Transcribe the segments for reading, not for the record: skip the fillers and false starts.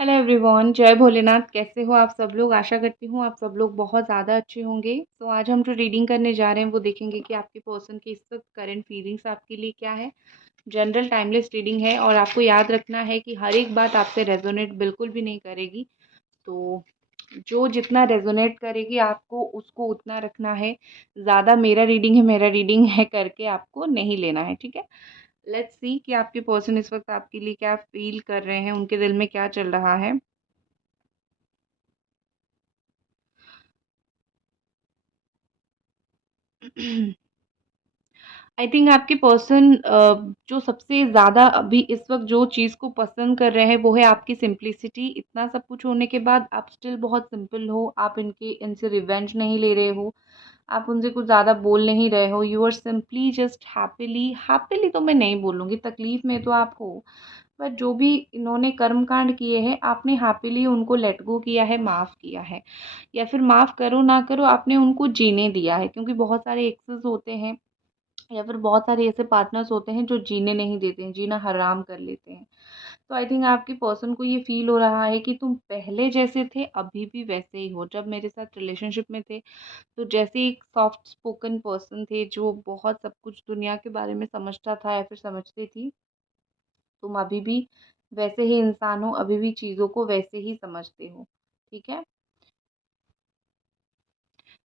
Hello everyone, जय भोलेनाथ। कैसे हो आप सब लोग? आशा करती हूँ आप सब लोग बहुत ज़्यादा अच्छे होंगे। तो आज हम जो रीडिंग करने जा रहे हैं वो देखेंगे कि आपके पर्सन की इस वक्त करंट फीलिंग्स आपके लिए क्या है। जनरल टाइमलेस रीडिंग है और आपको याद रखना है कि हर एक बात आपसे रेजोनेट बिल्कुल भी नहीं करेगी। तो जो जितना रेजोनेट करेगी आपको उसको उतना रखना है। ज़्यादा मेरा रीडिंग है करके आपको नहीं लेना है, ठीक है। लेट्स सी कि आपके पर्सन इस वक्त आपके लिए क्या फील कर रहे हैं, उनके दिल में क्या चल रहा है। आई थिंक आपके पर्सन जो सबसे ज़्यादा अभी इस वक्त जो चीज़ को पसंद कर रहे हैं वो है आपकी सिंप्लिसिटी। इतना सब कुछ होने के बाद आप स्टिल बहुत सिंपल हो। आप इनसे रिवेंज नहीं ले रहे हो। आप उनसे कुछ ज़्यादा बोल नहीं रहे हो। You are simply just happily happily तो मैं नहीं बोलूँगी, तकलीफ़ में तो आप हो। बट जो भी इन्होंने कर्म कांड किए हैं आपने हैप्पीली उनको लेट गो किया है, माफ़ किया है। या फिर माफ़ करो ना करो, आपने उनको जीने दिया है, क्योंकि बहुत सारे एक्सेस होते हैं या फिर बहुत सारे ऐसे पार्टनर्स होते हैं जो जीने नहीं देते हैं, जीना हराम कर लेते हैं। तो आई थिंक आपके पर्सन को ये फील हो रहा है कि तुम पहले जैसे थे अभी भी वैसे ही हो। जब मेरे साथ रिलेशनशिप में थे तो जैसे एक सॉफ्ट स्पोकन पर्सन थे जो बहुत सब कुछ दुनिया के बारे में समझता था या फिर समझती थी, तुम अभी भी वैसे ही इंसान हो, अभी भी चीज़ों को वैसे ही समझते हो, ठीक है।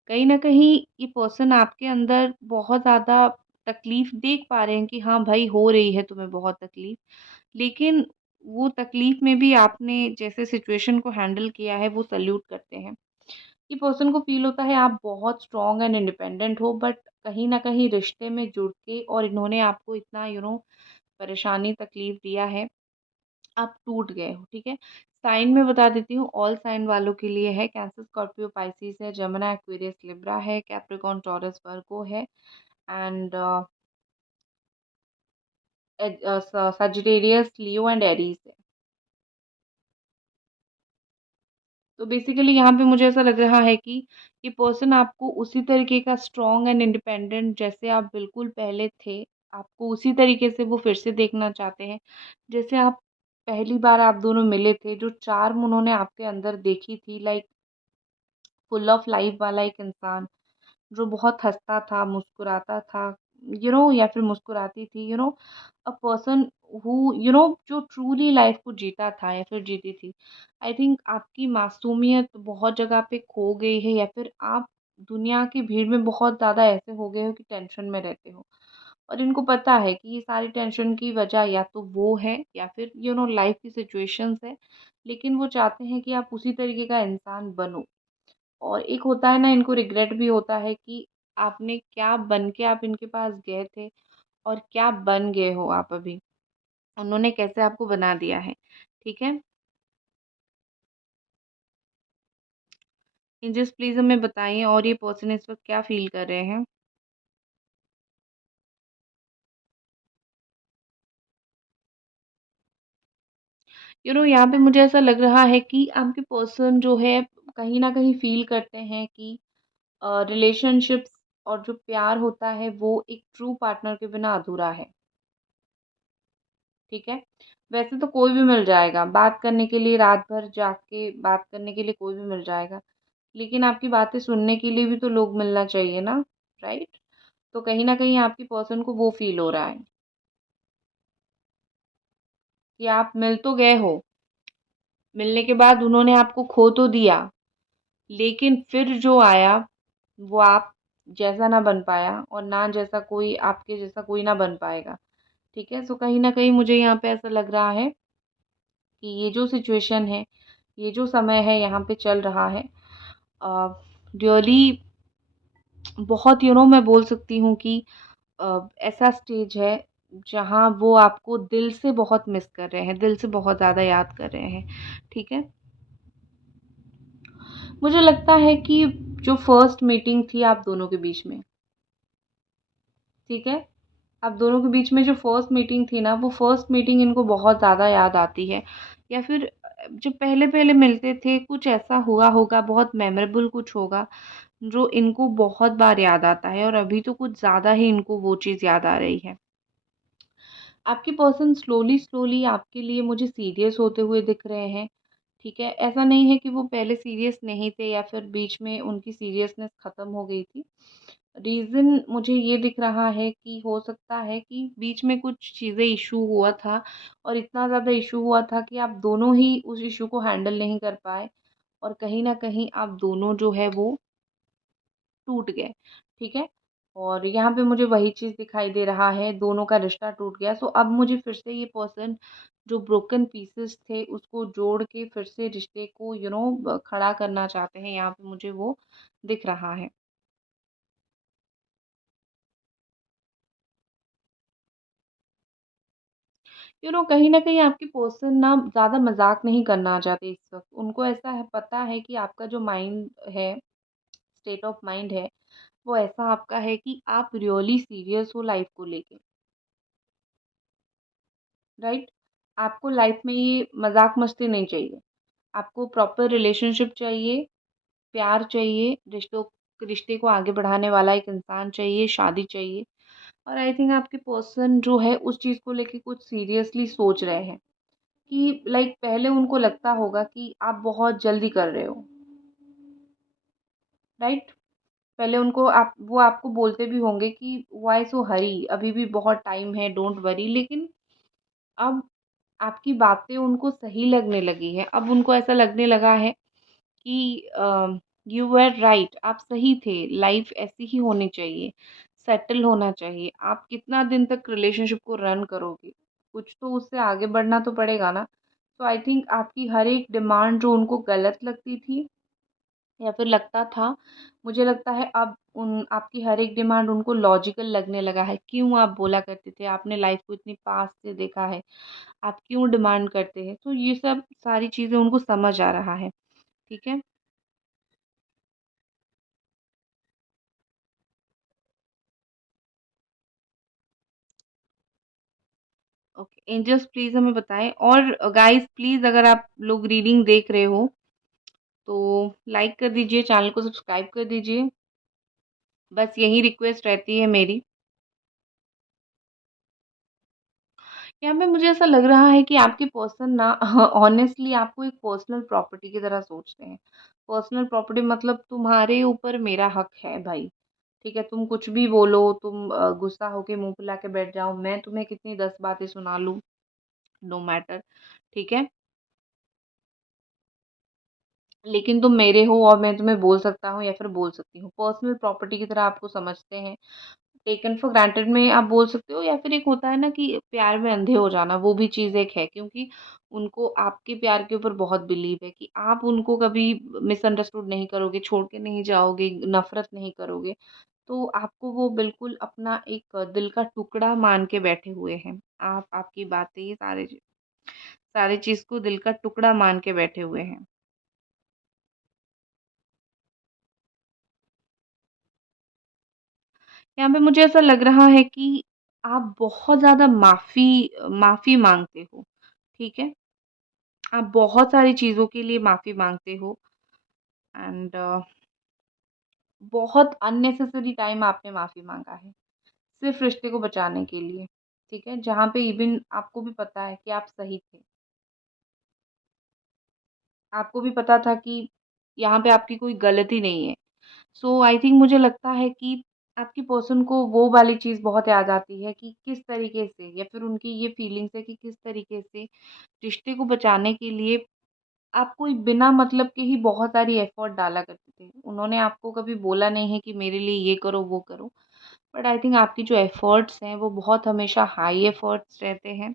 कहीं न कहीं ये पर्सन आपके अंदर बहुत ज़्यादा तकलीफ़ देख पा रहे हैं कि हाँ भाई, हो रही है तुम्हें बहुत तकलीफ़। लेकिन वो तकलीफ़ में भी आपने जैसे सिचुएशन को हैंडल किया है वो सैल्यूट करते हैं। ये पर्सन को फ़ील होता है आप बहुत स्ट्रॉन्ग एंड इंडिपेंडेंट हो, बट कहीं न कहीं रिश्ते में जुड़ के और इन्होंने आपको इतना परेशानी तकलीफ़ दिया है, आप टूट गए हो, ठीक है। साइन में बता देती हूँ, ऑल साइन वालों के लिए है। कैंसर, स्कॉर्पियो, पाइसेस है, जमुना, एक्वेरियस, लिब्रा है, कैप्रिकॉर्न, टॉरस, वर्गो है and Sagittarius, Leo and Aries है। तो बेसिकली यहाँ पे मुझे ऐसा लग रहा है कि ये पर्सन आपको उसी तरीके का स्ट्रॉन्ग एंड इंडिपेंडेंट जैसे आप बिल्कुल पहले थे, आपको उसी तरीके से वो फिर से देखना चाहते हैं। जैसे आप पहली बार आप दोनों मिले थे, जो चार्म उन्होंने आपके अंदर देखी थी, लाइक फुल ऑफ लाइफ वाला एक इंसान जो बहुत हँसता था, मुस्कुराता था, या फिर मुस्कुराती थी, अ पर्सन जो ट्रूली लाइफ को जीता था या फिर जीती थी। आई थिंक आपकी मासूमियत बहुत जगह पे खो गई है, या फिर आप दुनिया की भीड़ में बहुत ज़्यादा ऐसे हो गए हो कि टेंशन में रहते हो। और इनको पता है कि ये सारी टेंशन की वजह या तो वो है या फिर लाइफ की सिचुएशंस है। लेकिन वो चाहते हैं कि आप उसी तरीके का इंसान बनो। और एक होता है ना, इनको रिग्रेट भी होता है कि आपने क्या बन के आप इनके पास गए थे और क्या बन गए हो आप अभी। उन्होंने कैसे आपको बना दिया है, ठीक है। एंजल्स प्लीज हमें बताइए और ये पर्सन इस वक्त क्या फील कर रहे हैं। यहाँ पे मुझे ऐसा लग रहा है कि आपके पर्सन जो है कहीं ना कहीं फील करते हैं कि रिलेशनशिप्स और जो प्यार होता है वो एक ट्रू पार्टनर के बिना अधूरा है, ठीक है। वैसे तो कोई भी मिल जाएगा बात करने के लिए, रात भर जाग के बात करने के लिए कोई भी मिल जाएगा। लेकिन आपकी बातें सुनने के लिए भी तो लोग मिलना चाहिए ना, राइट। तो कहीं न कहीं आपकी पर्सन को वो फ़ील हो रहा है कि आप मिल तो गए हो, मिलने के बाद उन्होंने आपको खो तो दिया, लेकिन फिर जो आया वो आप जैसा ना बन पाया, और ना जैसा कोई आपके जैसा कोई ना बन पाएगा, ठीक है। सो कहीं न कहीं मुझे यहाँ पे ऐसा लग रहा है कि ये जो सिचुएशन है, ये जो समय है यहाँ पे चल रहा है, रियली बहुत मैं बोल सकती हूँ कि ऐसा स्टेज है जहाँ वो आपको दिल से बहुत मिस कर रहे हैं, दिल से बहुत ज़्यादा याद कर रहे हैं, ठीक है। मुझे लगता है कि जो फर्स्ट मीटिंग थी आप दोनों के बीच में, ठीक है, आप दोनों के बीच में जो फर्स्ट मीटिंग थी ना, वो फर्स्ट मीटिंग इनको बहुत ज़्यादा याद आती है। या फिर जब पहले-पहले मिलते थे कुछ ऐसा हुआ होगा, बहुत मेमोरेबल कुछ होगा, जो इनको बहुत बार याद आता है, और अभी तो कुछ ज़्यादा ही इनको वो चीज़ याद आ रही है। आपके पर्सन स्लोली स्लोली आपके लिए मुझे सीरियस होते हुए दिख रहे हैं। ठीक है? ऐसा नहीं है कि वो पहले सीरियस नहीं थे या फिर बीच में उनकी सीरियसनेस ख़त्म हो गई थी। रीज़न मुझे ये दिख रहा है कि हो सकता है कि बीच में कुछ चीज़ें इश्यू हुआ था और इतना ज़्यादा इश्यू हुआ था कि आप दोनों ही उस इश्यू को हैंडल नहीं कर पाए और कहीं न कहीं आप दोनों जो है वो टूट गए, ठीक है? और यहाँ पे मुझे वही चीज़ दिखाई दे रहा है, दोनों का रिश्ता टूट गया। सो अब मुझे फिर से ये पर्सन जो ब्रोकन पीसेस थे, उसको जोड़ के फिर से रिश्ते को खड़ा करना चाहते हैं, यहाँ पे मुझे वो दिख रहा है। कहीं न कहीं आपकी पर्सन ना ज़्यादा मज़ाक नहीं करना चाहते इस वक़्त। उनको ऐसा है, पता है कि आपका जो माइंड है, स्टेट ऑफ माइंड है, वो ऐसा आपका है कि आप रियली सीरियस हो लाइफ़ को लेके। राइट? आपको लाइफ में ये मज़ाक मस्ती नहीं चाहिए। आपको प्रॉपर रिलेशनशिप चाहिए, प्यार चाहिए, रिश्ते को आगे बढ़ाने वाला एक इंसान चाहिए, शादी चाहिए। और आई थिंक आपके पर्सन जो है उस चीज़ को लेके कुछ सीरियसली सोच रहे हैं कि लाइक पहले उनको लगता होगा कि आप बहुत जल्दी कर रहे हो, राइट? पहले उनको आप वो आपको बोलते भी होंगे कि व्हाई सो हरी, अभी भी बहुत टाइम है, डोंट वरी। लेकिन अब आपकी बातें उनको सही लगने लगी हैं। अब उनको ऐसा लगने लगा है कि यू वर राइट, आप सही थे, लाइफ ऐसी ही होनी चाहिए, सेटल होना चाहिए। आप कितना दिन तक रिलेशनशिप को रन करोगे? कुछ तो उससे आगे बढ़ना तो पड़ेगा ना। तो आई थिंक आपकी हर एक डिमांड जो उनको गलत लगती थी या फिर लगता था, मुझे लगता है अब उन आपकी हर एक डिमांड उनको लॉजिकल लगने लगा है। क्यों आप बोला करते थे? आपने लाइफ को इतनी पास से देखा है, आप क्यों डिमांड करते हैं? तो ये सब सारी चीज़ें उनको समझ आ रहा है, ठीक है? ओके, एंजल्स प्लीज़ हमें बताएँ। और गाइस प्लीज़, अगर आप लोग रीडिंग देख रहे हो, तो लाइक कर दीजिए, चैनल को सब्सक्राइब कर दीजिए। बस यही रिक्वेस्ट रहती है मेरी। यहाँ पे मुझे ऐसा लग रहा है कि आपके पर्सन ना ऑनेस्टली आपको एक पर्सनल प्रॉपर्टी की तरह सोचते हैं। पर्सनल प्रॉपर्टी मतलब तुम्हारे ऊपर मेरा हक है भाई, ठीक है? तुम कुछ भी बोलो, तुम गुस्सा होके मुँह फुला के बैठ जाओ, मैं तुम्हें कितनी 10 बातें सुना लूँ, नो मैटर, ठीक है? लेकिन तुम मेरे हो और मैं तुम्हें बोल सकता हूँ या फिर बोल सकती हूँ। पर्सनल प्रॉपर्टी की तरह आपको समझते हैं। टेकन फॉर ग्रांटेड में आप बोल सकते हो, या फिर एक होता है ना कि प्यार में अंधे हो जाना, वो भी चीज़ एक है, क्योंकि उनको आपके प्यार के ऊपर बहुत बिलीव है कि आप उनको कभी मिसअंडरस्टूड नहीं करोगे, छोड़ के नहीं जाओगे, नफ़रत नहीं करोगे। तो आपको वो बिल्कुल अपना एक दिल का टुकड़ा मान के बैठे हुए हैं। आप आपकी बातें, ये सारी चीज़ को दिल का टुकड़ा मान के बैठे हुए हैं। यहाँ पे मुझे ऐसा लग रहा है कि आप बहुत ज़्यादा माफ़ी माँगते हो, ठीक है? आप बहुत सारी चीज़ों के लिए माफ़ी माँगते हो एंड बहुत अननेसेसरी टाइम आपने माफ़ी माँगा है, सिर्फ़ रिश्ते को बचाने के लिए, ठीक है? जहाँ पे इवन आपको भी पता है कि आप सही थे। आपको भी पता था कि यहाँ पे आपकी कोई गलती नहीं है। सो आई थिंक मुझे लगता है कि आपकी पर्सन को वो वाली चीज़ बहुत याद आती है कि किस तरीके से, या फिर उनकी ये फीलिंग्स है कि किस तरीके से रिश्ते को बचाने के लिए आप कोई बिना मतलब के ही बहुत सारी एफ़र्ट डाला करते थे। उन्होंने आपको कभी बोला नहीं है कि मेरे लिए ये करो, वो करो। बट आई थिंक आपकी जो एफ़र्ट्स हैं वो बहुत हमेशा हाई एफ़र्ट्स रहते हैं,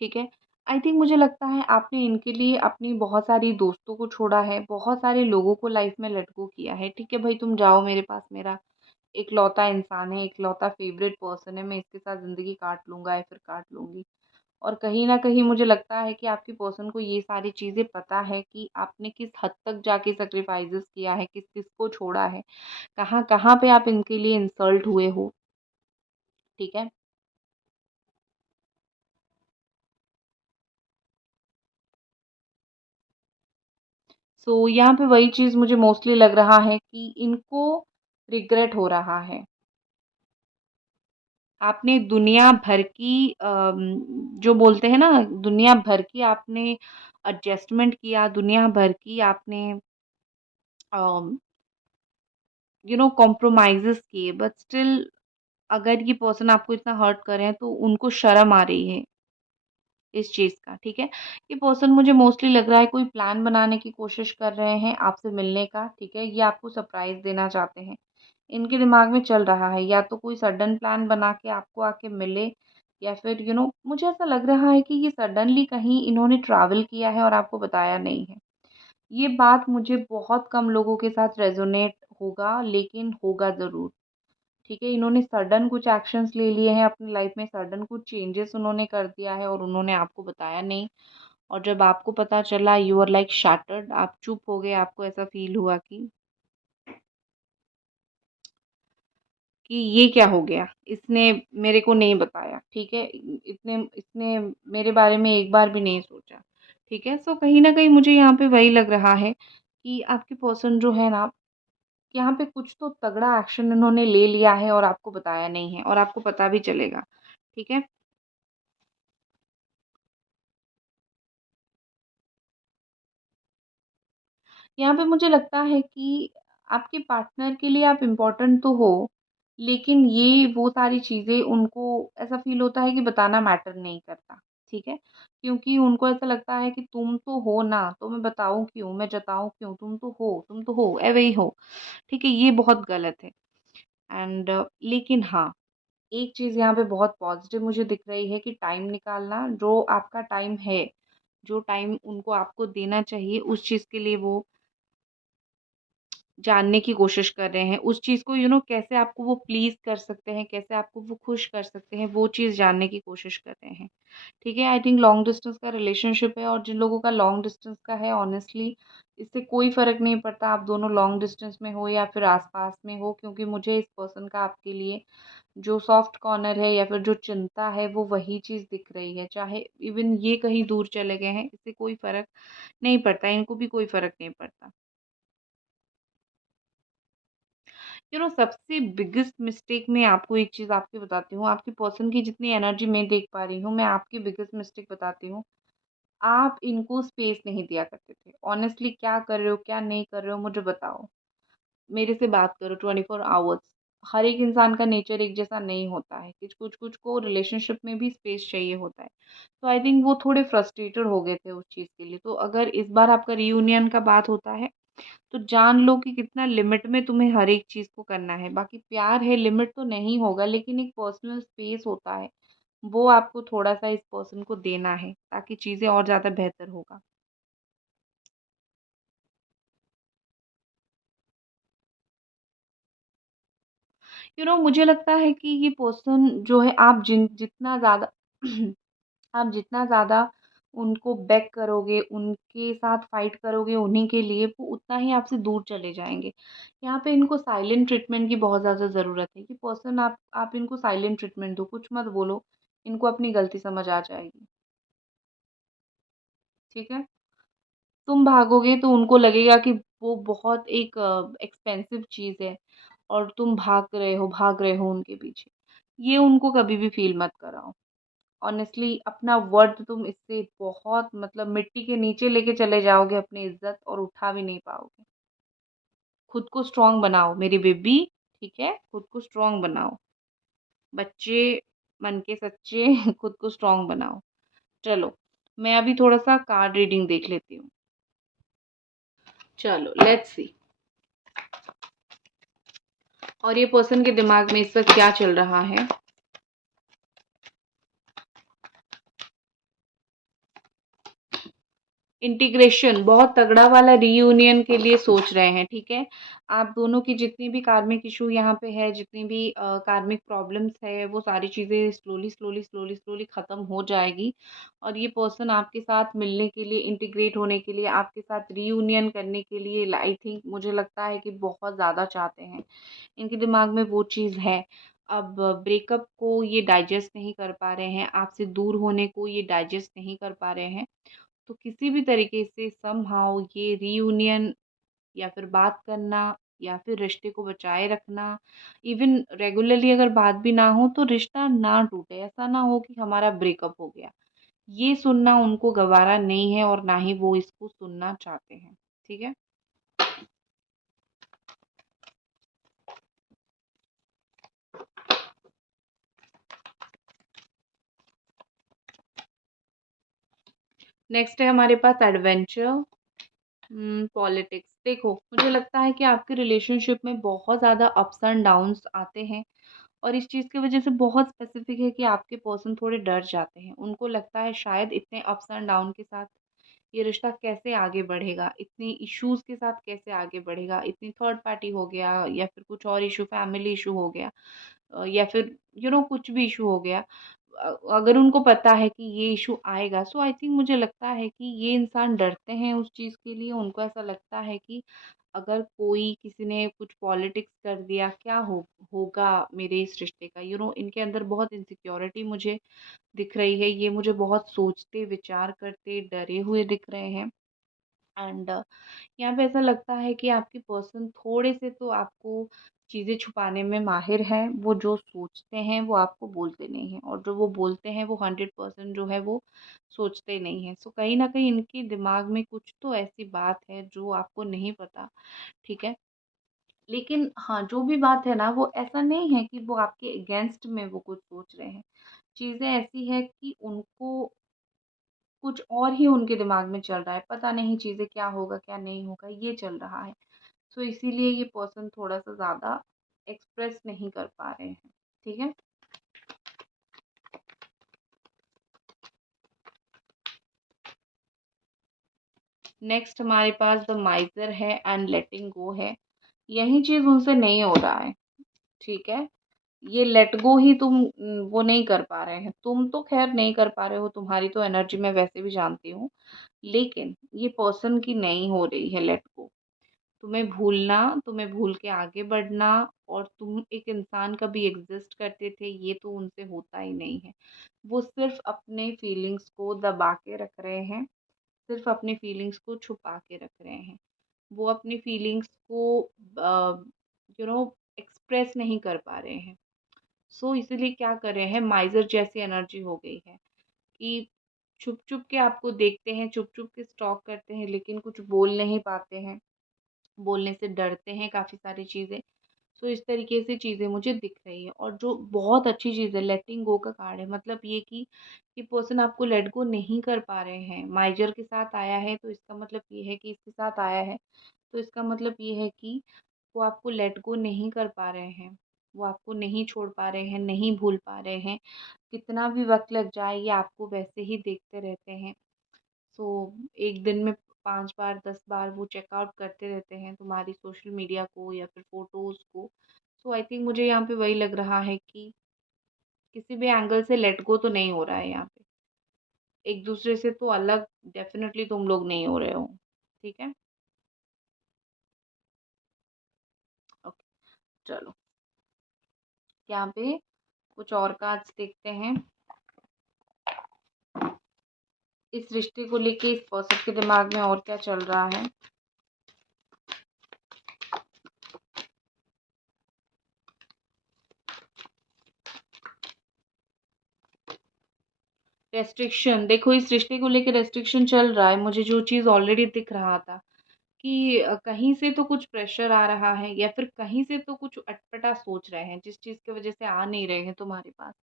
ठीक है? आई थिंक मुझे लगता है आपने इनके लिए अपनी बहुत सारी दोस्तों को छोड़ा है, बहुत सारे लोगों को लाइफ़ में लेट गो किया है। ठीक है भाई, तुम जाओ, मेरे पास मेरा इकलौता इंसान है, इकलौता फ़ेवरेट पर्सन है, मैं इसके साथ ज़िंदगी काट लूँगा या फिर काट लूँगी। और कहीं न कहीं मुझे लगता है कि आपकी पर्सन को ये सारी चीज़ें पता है कि आपने किस हद तक जाके सैक्रिफ़ाइसेस किया है, किस-किस को छोड़ा है, कहाँ-कहाँ पे आप इनके लिए इंसल्ट हुए हो, ठीक है? सो यहाँ पे वही चीज़ मुझे मोस्टली लग रहा है कि इनको रिग्रेट हो रहा है। आपने दुनिया भर की जो बोलते हैं ना, दुनिया भर की आपने एडजस्टमेंट किया, दुनिया भर की आपने कॉम्प्रोमाइज़ेज़ किए, बट स्टिल अगर ये पर्सन आपको इतना हर्ट कर रहे हैं तो उनको शर्म आ रही है इस चीज़ का, ठीक है? ये पर्सन मुझे मोस्टली लग रहा है कोई प्लान बनाने की कोशिश कर रहे हैं आपसे मिलने का, ठीक है? ये आपको सरप्राइज़ देना चाहते हैं। इनके दिमाग में चल रहा है या तो कोई सडन प्लान बना के आपको आके मिले, या फिर मुझे ऐसा लग रहा है कि ये सडनली कहीं इन्होंने ट्रैवल किया है और आपको बताया नहीं है। ये बात मुझे बहुत कम लोगों के साथ रेज़ोनेट होगा, लेकिन होगा ज़रूर। ठीक है, इन्होंने सडन कुछ एक्शंस ले लिए हैं अपनी लाइफ में, सडन कुछ चेंजेस उन्होंने कर दिया है और उन्होंने आपको बताया नहीं। और जब आपको पता चला, यू आर लाइक शैटर्ड, आप चुप हो गए, आपको ऐसा फ़ील हुआ कि ये क्या हो गया? इसने मेरे को नहीं बताया, ठीक है? इतने इसने मेरे बारे में एक बार भी नहीं सोचा, ठीक है? सो कहीं न कहीं मुझे यहाँ पे वही लग रहा है कि आपके पर्सन जो है ना, यहाँ पे कुछ तो तगड़ा एक्शन इन्होंने ले लिया है और आपको बताया नहीं है और आपको पता भी चलेगा, ठीक है? यहाँ पे मुझे लगता है कि आपके पार्टनर के लिए आप इम्पोर्टेंट तो हो, लेकिन ये वो सारी चीज़ें उनको ऐसा फ़ील होता है कि बताना मैटर नहीं करता, ठीक है? क्योंकि उनको ऐसा लगता है कि तुम तो हो ना, तो मैं बताऊँ क्यों, मैं जताऊँ क्यों? तुम तो हो, ऐवे ही हो, ठीक है? ये बहुत गलत है। एंड लेकिन हाँ, एक चीज़ यहाँ पे बहुत पॉज़िटिव मुझे दिख रही है कि टाइम निकालना, जो आपका टाइम है, जो टाइम उनको आपको देना चाहिए, उस चीज़ के लिए वो जानने की कोशिश कर रहे हैं। उस चीज़ को कैसे आपको वो प्लीज़ कर सकते हैं, कैसे आपको वो खुश कर सकते हैं, वो चीज़ जानने की कोशिश कर रहे हैं। ठीक है? आई थिंक लॉन्ग डिस्टेंस का रिलेशनशिप है और जिन लोगों का लॉन्ग डिस्टेंस का है, ऑनेस्टली इससे कोई फ़र्क नहीं पड़ता आप दोनों लॉन्ग डिस्टेंस में हो या फिर आस-पास में हो, क्योंकि मुझे इस पर्सन का आपके लिए जो सॉफ्ट कॉर्नर है या फिर जो चिंता है, वो वही चीज़ दिख रही है। चाहे इवन ये कहीं दूर चले गए हैं, इससे कोई फ़र्क नहीं पड़ता, इनको भी कोई फ़र्क नहीं पड़ता। सबसे बिगेस्ट मिस्टेक मैं आपको एक चीज़ आपकी बताती हूँ, आपकी पर्सन की जितनी एनर्जी मैं देख पा रही हूँ, मैं आपकी बिगेस्ट मिस्टेक बताती हूँ। आप इनको स्पेस नहीं दिया करते थे। ऑनेस्टली क्या कर रहे हो, क्या नहीं कर रहे हो मुझे बताओ। मेरे से बात करो 24 आवर्स। हर एक इंसान का नेचर एक जैसा नहीं होता है। कुछ-कुछ को रिलेशनशिप में भी स्पेस चाहिए होता है। तो आई थिंक वो थोड़े फ्रस्ट्रेटेड हो गए थे उस चीज़ के लिए। तो अगर इस बार आपका रियूनियन का बात होता है, तो जान लो कि कितना लिमिट में तुम्हें हर एक चीज़ को करना है। बाकी प्यार है, लिमिट तो नहीं होगा, लेकिन एक पर्सनल स्पेस होता है, वो आपको थोड़ा-सा इस पर्सन को देना है, ताकि चीज़ें और ज़्यादा बेहतर होगा। मुझे लगता है कि ये पर्सन जो है, आप जितना ज़्यादा आप जितना ज़्यादा उनको बेग करोगे, उनके साथ फाइट करोगे उन्हीं के लिए, वो उतना ही आपसे दूर चले जाएँगे। यहाँ पे इनको साइलेंट ट्रीटमेंट की बहुत ज़्यादा ज़रूरत है कि पर्सन आप इनको साइलेंट ट्रीटमेंट दो, कुछ मत बोलो, इनको अपनी गलती समझ आ जाएगी, ठीक है? तुम भागोगे तो उनको लगेगा कि वो बहुत एक एक्सपेंसिव चीज़ है और तुम भाग रहे हो उनके पीछे। ये उनको कभी भी फ़ील मत कराओ। ऑनेस्टली अपना वर्थ तुम इससे बहुत, मतलब मिट्टी के नीचे लेके चले जाओगे अपनी इज़्ज़त, और उठा भी नहीं पाओगे। खुद को स्ट्रॉन्ग बनाओ मेरी बेबी, ठीक है? खुद को स्ट्रॉन्ग बनाओ। बच्चे मन के सच्चे खुद को स्ट्रॉन्ग बनाओ। चलो, मैं अभी थोड़ा-सा कार्ड रीडिंग देख लेती हूँ। चलो लेट्स सी। और ये पर्सन के दिमाग में इस वक़्त क्या चल रहा है? इंटीग्रेशन, बहुत तगड़ा वाला रीयूनियन के लिए सोच रहे हैं, ठीक है? आप दोनों की जितनी भी कार्मिक इश्यू यहाँ पे है, जितनी भी कार्मिक प्रॉब्लम्स है, वो सारी चीज़ें स्लोली ख़त्म हो जाएगी और ये पर्सन आपके साथ मिलने के लिए, इंटीग्रेट होने के लिए, आपके साथ रीयूनियन करने के लिए आई थिंक मुझे लगता है कि बहुत ज़्यादा चाहते हैं। इनके दिमाग में वो चीज़ है। अब ब्रेकअप को ये डाइजेस्ट नहीं कर पा रहे हैं, आपसे दूर होने को ये डाइजेस्ट नहीं कर पा रहे हैं। तो किसी भी तरीके से समहाउ ये रीयूनियन या फिर बात करना या फिर रिश्ते को बचाए रखना, इवन रेगुलरली अगर बात भी ना हो तो रिश्ता ना टूटे, ऐसा ना हो कि हमारा ब्रेकअप हो गया। ये सुनना उनको गवारा नहीं है और ना ही वो इसको सुनना चाहते हैं। ठीक है? नेक्स्ट है हमारे पास एडवेंचर, पॉलिटिक्स। देखो, मुझे लगता है कि आपके रिलेशनशिप में बहुत ज़्यादा अप्स एंड डाउन्स आते हैं और इस चीज़ की वजह से बहुत स्पेसिफिक है कि आपके पर्सन थोड़े डर जाते हैं। उनको लगता है शायद इतने अप्स एंड डाउन के साथ ये रिश्ता कैसे आगे बढ़ेगा, इतने इश्यूज़ के साथ कैसे आगे बढ़ेगा, इतनी थर्ड पार्टी हो गया या फिर कुछ और इश्यू, फैमिली इश्यू हो गया, या फिर कुछ भी इश्यू हो गया। अगर उनको पता है कि ये इश्यू आएगा, सो आई थिंक मुझे लगता है कि ये इंसान डरते हैं उस चीज़ के लिए। उनको ऐसा लगता है कि अगर कोई किसी ने कुछ पॉलिटिक्स कर दिया, क्या होगा मेरे इस रिश्ते का। इनके अंदर बहुत इनसिक्योरिटी मुझे दिख रही है। ये मुझे बहुत सोचते, विचार करते, डरे हुए दिख रहे हैं। एंड यहाँ पे ऐसा लगता है कि आपके पर्सन थोड़े से तो आपको चीज़ें छुपाने में माहिर हैं। वो जो सोचते हैं वो आपको बोलते नहीं हैं, और जो वो बोलते हैं वो 100% जो है वो सोचते नहीं हैं। सो कहीं न कहीं इनके दिमाग में कुछ तो ऐसी बात है जो आपको नहीं पता, ठीक है? लेकिन हाँ, जो भी बात है ना, वो ऐसा नहीं है कि वो आपके अगेंस्ट में वो कुछ सोच रहे हैं। चीज़ें ऐसी है कि उनको कुछ और ही उनके दिमाग में चल रहा है, पता नहीं चीज़ें क्या होगा, क्या नहीं होगा, ये चल रहा है। सो इसीलिए ये पर्सन थोड़ा-सा ज़्यादा एक्सप्रेस नहीं कर पा रहे हैं, ठीक है? नेक्स्ट हमारे पास द माइज़र है एंड लेटिंग गो है। यही चीज़ उनसे नहीं हो रहा है, ठीक है? ये लेट गो ही तुम वो नहीं कर पा रहे हैं। तुम तो ख़ैर नहीं कर पा रहे हो, तुम्हारी तो एनर्जी मैं वैसे भी जानती हूँ। लेकिन ये पर्सन की नहीं हो रही है लेट गो। तुम्हें भूलना, तुम्हें भूल के आगे बढ़ना, और तुम एक इंसान कभी एग्ज़िस्ट करते थे, ये तो उनसे होता ही नहीं है। वो सिर्फ़ अपने फीलिंग्स को दबा के रख रहे हैं, सिर्फ़ अपनी फीलिंग्स को छुपा के रख रहे हैं। वो अपनी फीलिंग्स को एक्सप्रेस नहीं कर पा रहे हैं। सो इसीलिए क्या कर रहे हैं, माइज़र जैसी एनर्जी हो गई है कि छुप-छुप के आपको देखते हैं, छुप-छुप के स्टॉक करते हैं, लेकिन कुछ बोल नहीं पाते हैं। बोलने से डरते हैं काफ़ी सारी चीज़ें। सो इस तरीके से चीज़ें मुझे दिख रही है, और जो बहुत अच्छी चीज़ है, लेटिंग गो का कार्ड है। मतलब ये कि पर्सन आपको लेट गो नहीं कर पा रहे हैं। माइजर के साथ आया है तो इसका मतलब ये है कि इसके साथ आया है, तो इसका मतलब ये है कि वो आपको लेट गो नहीं कर पा रहे हैं। वो आपको नहीं छोड़ पा रहे हैं, नहीं भूल पा रहे हैं। कितना भी वक़्त लग जाए, ये आपको वैसे ही देखते रहते हैं। सो एक दिन में 5 बार 10 बार वो चेकआउट करते रहते हैं तुम्हारी सोशल मीडिया को या फिर फ़ोटोज़ को। सो आई थिंक मुझे यहाँ पे वही लग रहा है कि किसी भी एंगल से लेट गो तो नहीं हो रहा है यहाँ पे। एक-दूसरे से तो अलग डेफ़िनेटली तुम लोग नहीं हो रहे हो। ठीक है? ओके, चलो यहाँ पे कुछ और कार्ड्स देखते हैं। इस रिश्ते को लेके इस पर्सन के दिमाग में और क्या चल रहा है? रेस्ट्रिक्शन, देखो इस रिश्ते को लेके रेस्ट्रिक्शन चल रहा है। मुझे जो चीज़ ऑलरेडी दिख रहा था कि कहीं से तो कुछ प्रेशर आ रहा है, या फिर कहीं से तो कुछ अटपटा सोच रहे हैं, जिस चीज़ की वज़ह से आ नहीं रहे हैं तुम्हारे पास।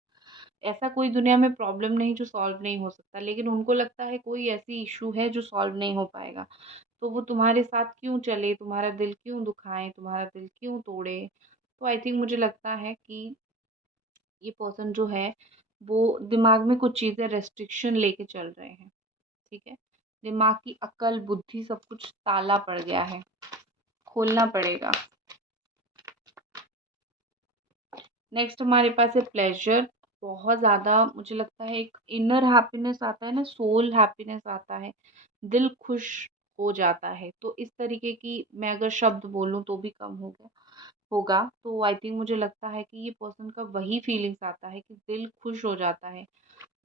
ऐसा कोई दुनिया में प्रॉब्लम नहीं जो सॉल्व नहीं हो सकता, लेकिन उनको लगता है कोई ऐसी इश्यू है जो सॉल्व नहीं हो पाएगा। तो वो तुम्हारे साथ क्यों चले, तुम्हारा दिल क्यों दुखाएँ, तुम्हारा दिल क्यों तोड़े? तो आई थिंक मुझे लगता है कि ये पर्सन जो है, वो दिमाग में कुछ चीज़ें रेस्ट्रिक्शन लेके चल रहे हैं, ठीक है? दिमाग की अक्ल, बुद्धि सब कुछ ताला पड़ गया है, खोलना पड़ेगा। नेक्स्ट हमारे पास है प्लेज़र। बहुत ज़्यादा मुझे लगता है एक इनर हैप्पीनेस आता है ना, सोल हैप्पीनेस आता है, दिल खुश हो जाता है। तो इस तरीके की मैं अगर शब्द बोलूँ तो भी कम होगा। तो आई थिंक मुझे लगता है कि ये पर्सन का वही फीलिंग्स आता है कि दिल खुश हो जाता है,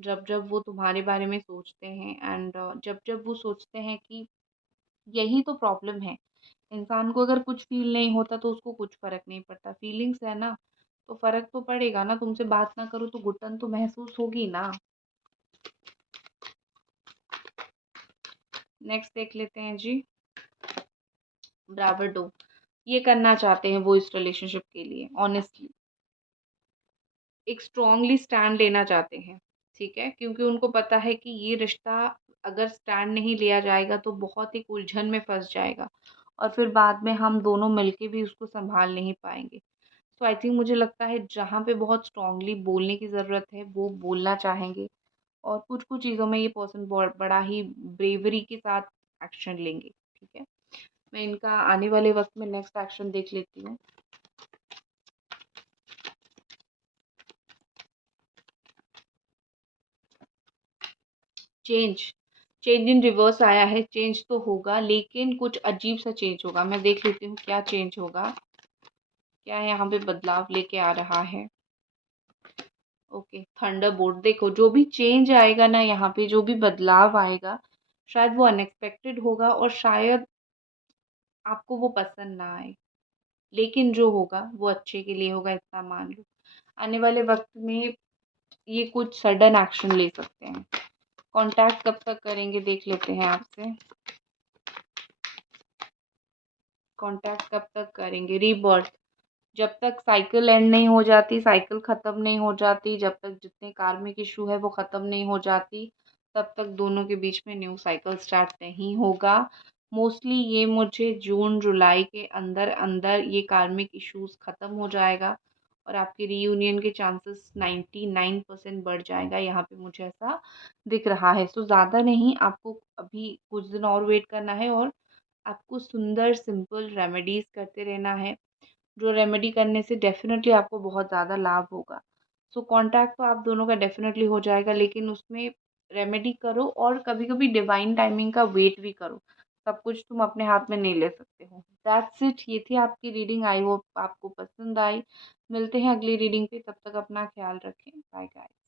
जब-जब वो तुम्हारे बारे में सोचते हैं, एंड जब-जब वो सोचते हैं कि यही तो प्रॉब्लम है। इंसान को अगर कुछ फ़ील नहीं होता तो उसको कुछ फ़र्क नहीं पड़ता। फ़ीलिंग्स है ना, तो फ़र्क तो पड़ेगा ना, तुमसे बात ना करूँ तो घुटन तो महसूस होगी ना। नेक्स्ट देख लेते हैं जी, ब्रावरडो। ये करना चाहते हैं वो इस रिलेशनशिप के लिए ऑनेस्टली। एक स्ट्रॉन्गली स्टैंड लेना चाहते हैं, ठीक है? क्योंकि उनको पता है कि ये रिश्ता अगर स्टैंड नहीं लिया जाएगा तो बहुत एक उलझन में फँस जाएगा और फिर बाद में हम दोनों मिलके भी उसको सँभाल नहीं पाएँगे। सो आई थिंक मुझे लगता है जहाँ पे बहुत स्ट्रॉन्गली बोलने की ज़रूरत है, वो बोलना चाहेंगे और कुछ-कुछ चीज़ों में ये पर्सन बड़ा ही ब्रेवरी के साथ एक्शन लेंगे, ठीक है? मैं इनका आने वाले वक़्त में नेक्स्ट एक्शन देख लेती हूँ। चेंज, चेंज इन रिवर्स आया है, चेंज तो होगा लेकिन कुछ अजीब सा चेंज होगा। मैं देख लेती हूँ क्या चेंज होगा, क्या यहाँ पे बदलाव लेके आ रहा है। Okay, Thunderbolt. देखो जो भी चेंज आएगा ना यहाँ पे, जो भी बदलाव आएगा, शायद वो अनएक्सपेक्टेड होगा और शायद आपको वो पसंद ना आए। लेकिन जो होगा वो अच्छे के लिए होगा, इतना मान लो। आने वाले वक़्त में ये कुछ सडन एक्शन ले सकते हैं। कॉन्टैक्ट कब तक करेंगे देख लेते हैं आपसे। कॉन्टैक्ट कब तक करेंगे? रीबर्थ। जब तक साइकिल एंड नहीं हो जाती, साइकिल ख़त्म नहीं हो जाती, जब तक जितने कार्मिक इश्यू है वो ख़त्म नहीं हो जाती, तब तक दोनों के बीच में न्यू साइकिल स्टार्ट नहीं होगा। मोस्टली ये मुझे जून जुलाई के अंदर अंदर ये कार्मिक इश्यूज़ ख़त्म हो जाएगा और आपकी रीयूनियन के चांसेस 99% बढ़ जाएगा। यहाँ पे मुझे ऐसा दिख रहा है। सो ज़्यादा नहीं, आपको अभी कुछ दिन और वेट करना है और आपको सुंदर सिंपल रेमेडीज़ करते रहना है, जो रेमेडी करने से डेफ़िनेटली आपको बहुत ज़्यादा लाभ होगा। सो कॉन्टैक्ट तो आप दोनों का डेफ़िनेटली हो जाएगा, लेकिन उसमें रेमेडी करो और कभी-कभी डिवाइन टाइमिंग का वेट भी करो। सब कुछ तुम अपने हाथ में नहीं ले सकते हो। दैट्स इट, ये थी आपकी रीडिंग। आई होप आपको पसंद आई। मिलते हैं अगली रीडिंग पे, तब तक अपना ख़्याल रखें। Bye guys.